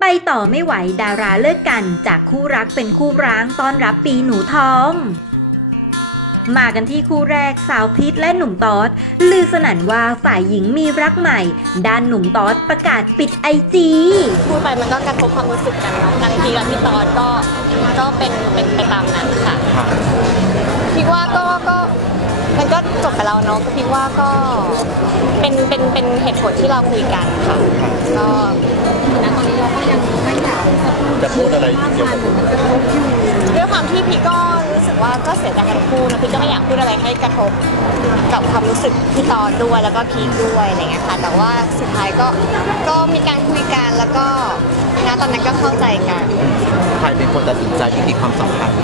ไปต่อไม่ไหวดาราเลิกกันจากคู่รักเป็นคู่ร้างต้อนรับปีหนูทอง มากันที่คู่แรกสาวพิษและหนุ่มตอดลือสนั่นว่าฝ่ายหญิงมีรักใหม่ ด้านหนุ่มตอดประกาศปิดไอจีพูดไปมันก็กระทบความรู้สึกกันเนาะทางทีกับพี่ตอนก็ก็เป็นเป็นไปตามนั้นค่ะพี่ว่าก็ก็ มันก็จบไปแล้วเนาะก็พี่ว่าก็เป็นเป็นเป็นเหตุผลที่เราคุยกันค่ะก็ณตอนนี้เราก็ยังไม่อยากจะพูดอะไรเกี่ยวกับด้วยความที่พี่ก็รู้สึกว่าก็เสียใจกันคู่นะพี่ก็ไม่อยากพูดอะไรให้กระทบกับความรู้สึกพี่ตอนด้วยแล้วก็พีคด้วยอะไรเงี้ยค่ะแต่ว่าสุดท้ายก็ก็มีการคุยกันแล้วก็ณตอนนั้นก็เข้าใจกัน ใครเป็นคนตัดสินใจที่มีความสัมพันธ์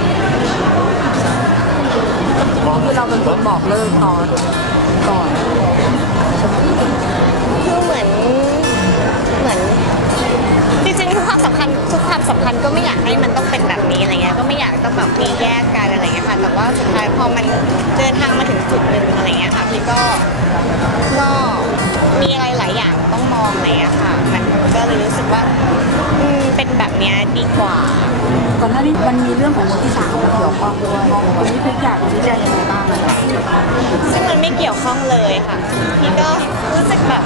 คือเราเป็นคนบอกเลิกตอนก่อนคือเหมือนเหมือนจริงๆทุกความสำคัญทุกความสัมพันธ์ก็ไม่อยากให้มันต้องเป็นแบบนี้อะไรเงี้ยก็ไม่อยากต้องแบบมีแยกกันอะไรเงี้ยค่ะแต่ว่าสุดท้ายพอมันเดินทางมาถึงจุดหนึ่งอะไรเงี้ยค่ะพี่ก็ก็มีอะไรหลายอย่างต้องมองอะไรเงี้ยค่ะ มันก็เลยรู้สึกว่าอืมเป็นแบบเนี้ยดีกว่า ก่อนหน้านี้มันมีเรื่องของมือที่สามมาเกี่ยวข้องด้วยตรงนี้ทุกอยางชี้แจงยังไงบ้างอะซึ่งมันไม่เกี่ยวข้องเลยค่ะพี่ก็รู้สึกแบบ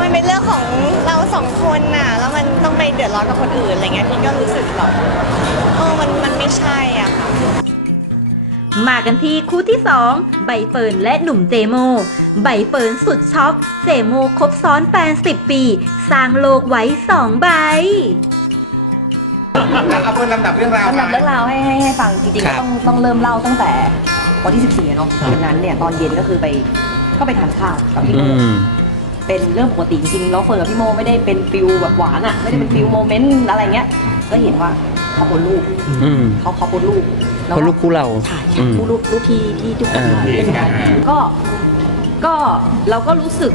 มันเป็นเรื่องของเราสองคนน่ะ แล้วมันต้องไปเดือดร้อนกับคนอื่นอะไรเงี้ยพี่ก็รู้สึกแบบเออมันมันไม่ใช่อะค่ะ มากันที่คู่ที่ 2 ใบเฟิร์นและหนุ่มเจโม ใบเฟิร์นสุดช็อกเจโมคบซ้อนแฟน 10 ปี สร้างโลกไว้ 2 ใบ เอาคนลำดับเรื่องราวลำดับเรื่องราวให้ให้ให้ฟังจริงๆครัก็บต้องต้องเริ่มเล่าตั้งแต่วันที่ 14อะเนาะวันนั้นเนี่ยตอนเย็นก็คือไปก็ไปทานข้าวกับพี่โมเป็นเรื่องปกติจริงๆแล้วเฟิร์นกับพี่โมไม่ได้เป็นฟิลแบบหวานอะไม่ได้เป็นฟิลโมเมนต์อะไรเงี้ย ก็เห็นว่าเขาโพสต์รูปอืมเขาเขาโพสต์รูปแวคนลูกคู่เราใช่อืใช่มรูปรูปรูปที่ที่ทุกคนอ่าเห็นกัน ก็ก็เราก็รู้สึก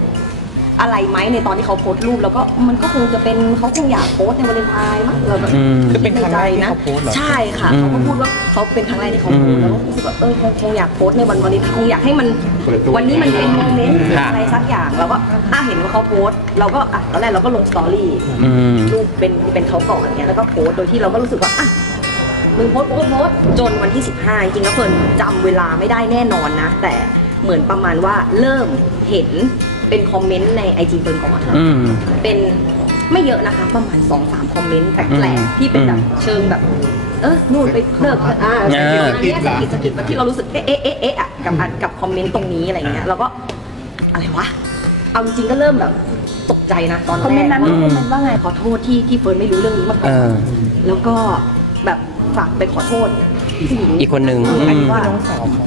อะไรไหมในตอนที่เขาโพสต์รูป แล้วก็มันก็คงจะเป็นเขาคงอยากโพสต์ในวาเลนไทน์มั้งเราแบบอืมคือเป็นครั้งแรกที่เขาโพสต์เหรอ ใช่ค่ะอืมเขาก็พูดว่าเขาเป็นครั้งแรกที่เขาโพสต์อืมแล้วก็รู้สึกว่าเออคงคงอยากโพสต์ในวันวาเลนไทน์คงอยากให้มันเปิดตัววันนี้มันเป็นโมเมนต์ค่ะ อะไรสักอย่างเราก็อะเห็นว่าเขาโพสต์เราก็อะตอนแรกเราก็ลงสตอรี่ อืม รูปเป็นเป็นเขาก่อนเนี่ยแล้วก็โพสต์โดยที่เราก็รู้สึกว่าอะมึงโพสต์กูก็โพสต์จนวันที่ 15 จริงๆแล้วเฟิร์นจำเวลาไม่ได้แน่นอนนะ แต่ เหมือนประมาณว่าเริ่มเห็นเป็นคอมเมนต์ในไอจีเฟิร์นก่อนอืม เป็นไม่เยอะนะคะ ประมาณ2อสามคอมเมนต์แปอืลกมๆที่เป็นแบบเชิงแบบ เออนู่นไปเลิกกันอ่าเออ อันเนี้ยสะกิดสะกิดแบบที่เรารู้สึกเอ๊ะเอ๊ะเอ๊ะเอ๊ะอะกับอันกับคอมเมนต์ตรงนี้อะไรเงี้ยเราก็อะไรวะเอาจริงๆก็เริ่มแบบตกใจนะตอนแรกคอมเมนต์นั้นว่าคอมเมนต์ว่าไงขอโทษที่ที่เฟิร์นไม่รู้เรื่องนี้มาก่เออนอ แล้วก็แบบฝากไปขอโทษผู้หญิง อีกคนนึงหมายถึอืงมว่า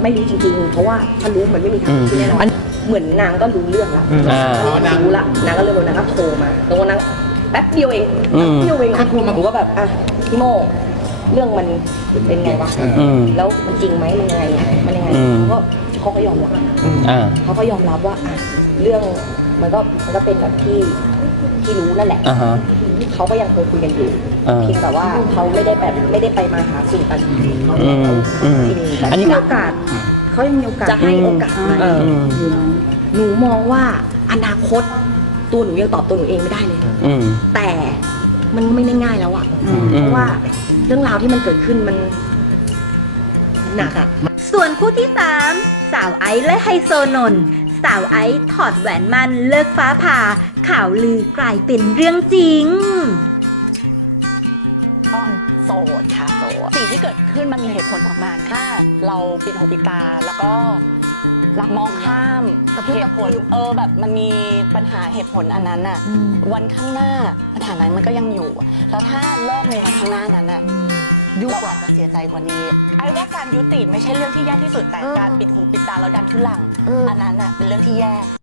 ไม่รู้จริงๆ เพราะว่าถ้ารู้มันไม่มีทางที่แน่นอนเหมือนนางก็รู้เรื่องละอ่า รู้ละนางก็เลยบอกนางก็โทรมาแล้ววันนั้นแป๊บเดียวเองอืม แป๊บเดียวเองนะผมก็แบบอะพี่โมเรื่องมันเป็นไงวะอืม แล้วมันจริงไหมมันยังไงมันยังไงอืม เขาก็เขาก็ยอมรับอ่า เขาก็ยอมรับว่าอะเรื่องมันก็มันก็เป็นแบบที่ที่รู้นั่นแหละ อ่าฮะ เขาก็ยังเคยคุยกันอยู่ อ่าเพียงแต่ว่าเขาไม่ได้แบบไม่ได้ไปมาหาสู่กันจริงๆเขาอืมอืม แต่อันนี้ มีโอกาสเขายังมีโอกาสจะให้โอกาสไหมอืมหนูมองว่าอนาคตตัวหนูยังตอบตัวหนูเองไม่ได้เลย อืม แต่มันไม่ได้ง่ายแล้วอะอืมเพราะว่าเรื่องราวที่มันเกิดขึ้นมันหนักอะ ส่วนคู่ที่ 3 สาวไอซ์และไฮโซนนท์สาวไอซ์ถอดแหวนมันเลิกฟ้าผ่าข่าวลือกลายเป็นเรื่องจริงต้อง โสดค่ะโสดสิ่งที่เกิดขึ้นมันมีเหตุผลของมันถ้าเราปิดหูปิดตาแล้วก็รักมองข้ามเหตุผลเออแบบมันมีปัญหาเหตุผลอันนั้นน่ะวันข้างหน้าปัญหานั้นมันก็ยังอยู่ แล้วถ้าเลิกในวันข้างหน้านั้นน่ะเราอาจจะเสียใจกว่านี้ไอ้ว่าการยุติไม่ใช่เรื่องที่แย่ที่สุดแต่การปิดหูปิดตาแล้วดันทุลังอันนั้นน่ะเป็นเรื่องที่แย่